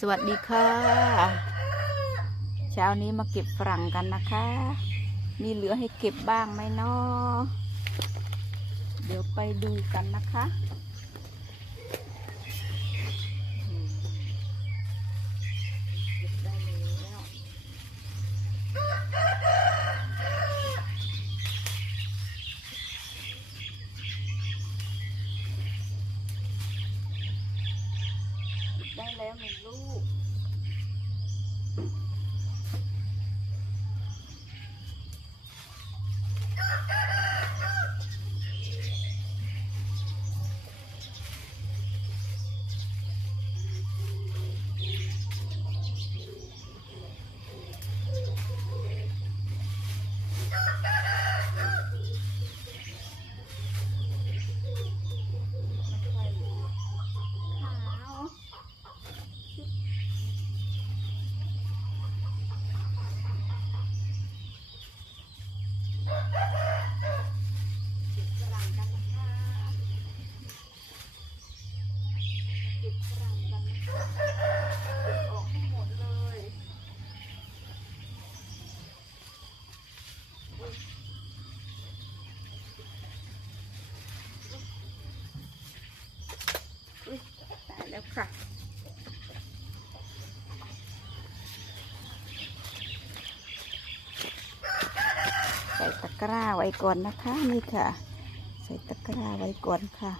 สวัสดีค่ะ เช้านี้มาเก็บฝรั่งกันนะคะ มีเหลือให้เก็บบ้างไหมเนาะเดี๋ยวไปดูกันนะคะอืมเก็บได้แล้วเก็บได้แล้ว หนึ่งลูก ขาวเก็บฝรั่งกันนะคะเก็บฝรั่งกันนะคะเก็บออกให้หมดเลยอุ๊ยตายแล้วค่ะ ใส่ตะกร้าไว้ก่อนนะคะนี่ค่ะ ใส่ตะกร้าไว้ก่อนค่ะ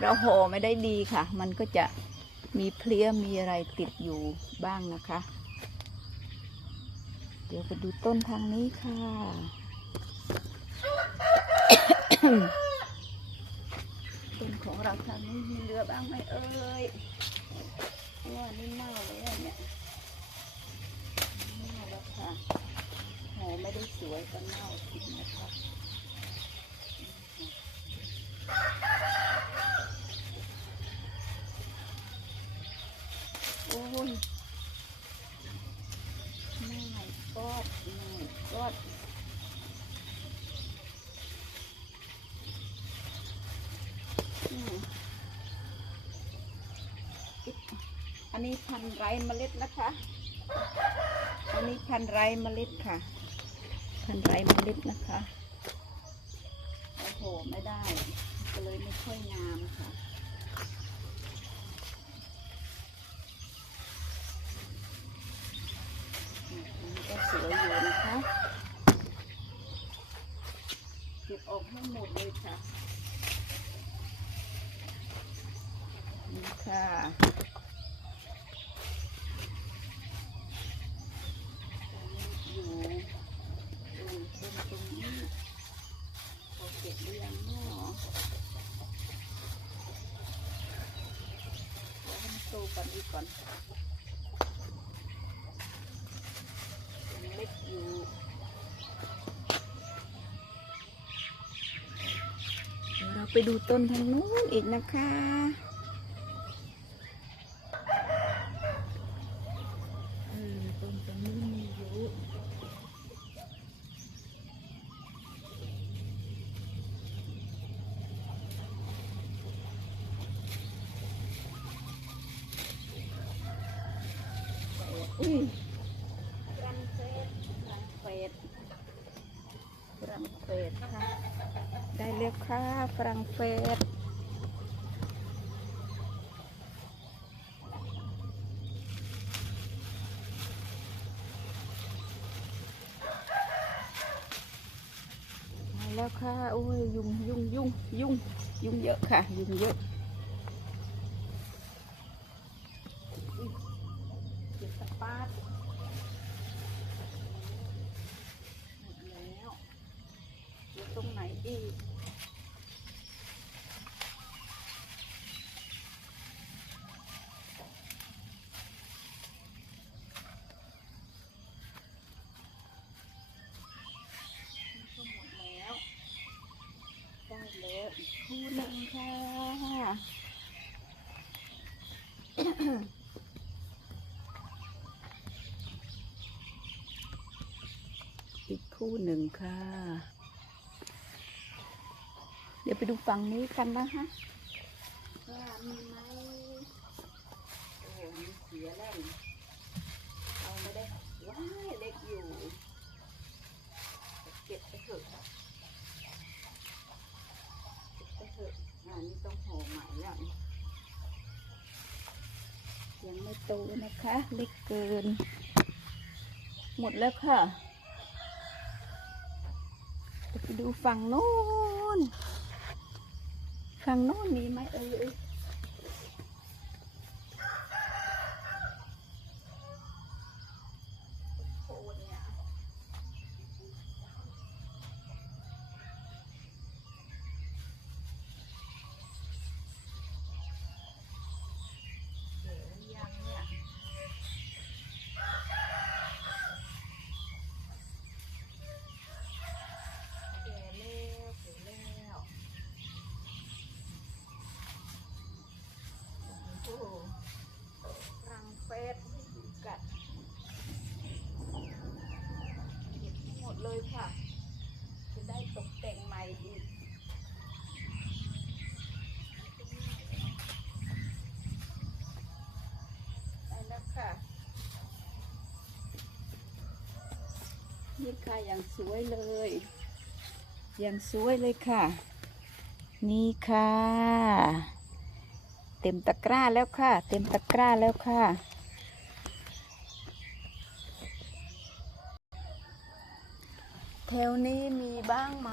เราห่อไม่ได้ดีค่ะ มันก็จะมีเพลี้ยมีอะไรติดอยู่บ้างนะคะ เดี๋ยวไปดูต้นทางนี้ค่ะ ของเราทางนี้มีเหลือบ้างไหมเอ้ยว่านี่เน่าเลยเนี่ยเน่าแล้วค่ะหอไม่ได้สวยก็เน่าทิ้งนะคะโอ้ยไม่กอดไม่กอด อืม อันนี้พันธุ์ไรเมล็ดนะคะ อันนี้พันธุ์ไรเมล็ดค่ะ พันธุ์ไรเมล็ดนะคะโอ้โหไม่ได้ ก็เลยไม่ค่อยงามค่ะอันนี้ก็สวยอยู่นะคะเก็บออกให้หมดเลยค่ะนี่ค่ะอยู่ตรงตรงตรงนี้พอเก็บหรือยังเนาะขอให้มันโตก่อนดีก่อนยังเล็กอยู่ เดี๋ยวเรา ไปดูต้นทางนู้นอีกนะคะ เออต้นตรงนี้มีเยอะอุ้ยฝรั่งเศสฝรั่งเศสฝ รั่งเศสค่ะ ได้เรียบค่ะฝรั่งเศสแล้วค่ะ โอ้ย ยุง ยุง ยุง ยุง ยุงเยอะค่ะ ยุงเยอะ คู่หนึ่งค่ะอีกคู่หนึ่งค่ะ เดี๋ยวไปดูฝั่งนี้กันนะคะมีไหมโอ้มีเสียแล้ว อะงานี่ต้องห่อใหม่แล้วยังไม่โตนะคะ เล็กเกิน หมดแล้วค่ะไปดูฝั่งโน้นฝั่งโน้นมีไหมเอ่ย ค่ะนี่ค่ะอย่างสวยเลย อย่างสวยเลยค่ะ นี่ค่ะ เต็มตะกร้าแล้วค่ะ เต็มตะกร้าแล้วค่ะ แถวนี้มีบ้างไหม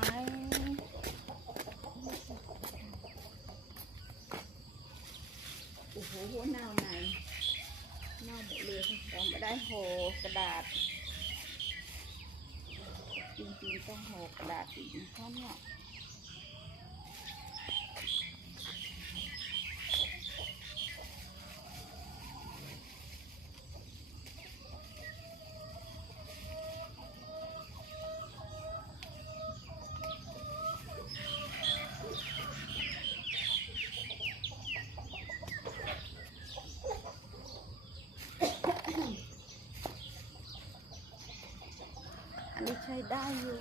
โอ้โหเน่าในเน่า หมดเลยเราไม่ได้ห่อกระดาษ จริงๆต้องห่อกระดาษอีกนะคะเนี่ย อันนี้ใช้ได้อยู่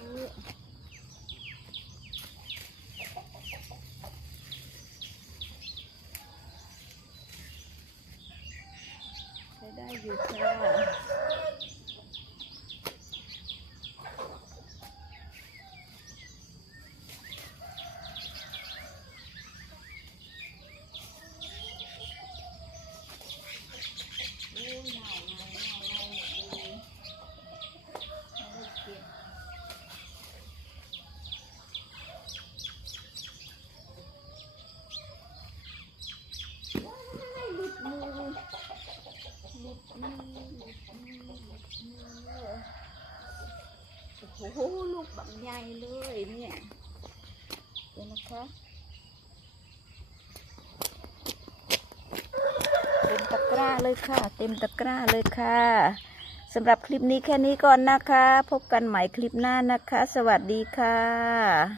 ใช้ได้อยู่ค่ะโอ้ยหนาวหนาวหนาวหนาวหมดเลยไม่ได้เก็บ ว้ายหลุดมือหลุดมือหลุดมือหลุดมือโอ้โหลูกบัง ใหญ่เลยเนี่ยดูนะคะเต็มตะกร้าเลยค่ะ เต็มตะกร้าเลยค่ะสำหรับคลิปนี้แค่นี้ก่อนนะคะ พบกันใหม่คลิปหน้านะคะ สวัสดีค่ะ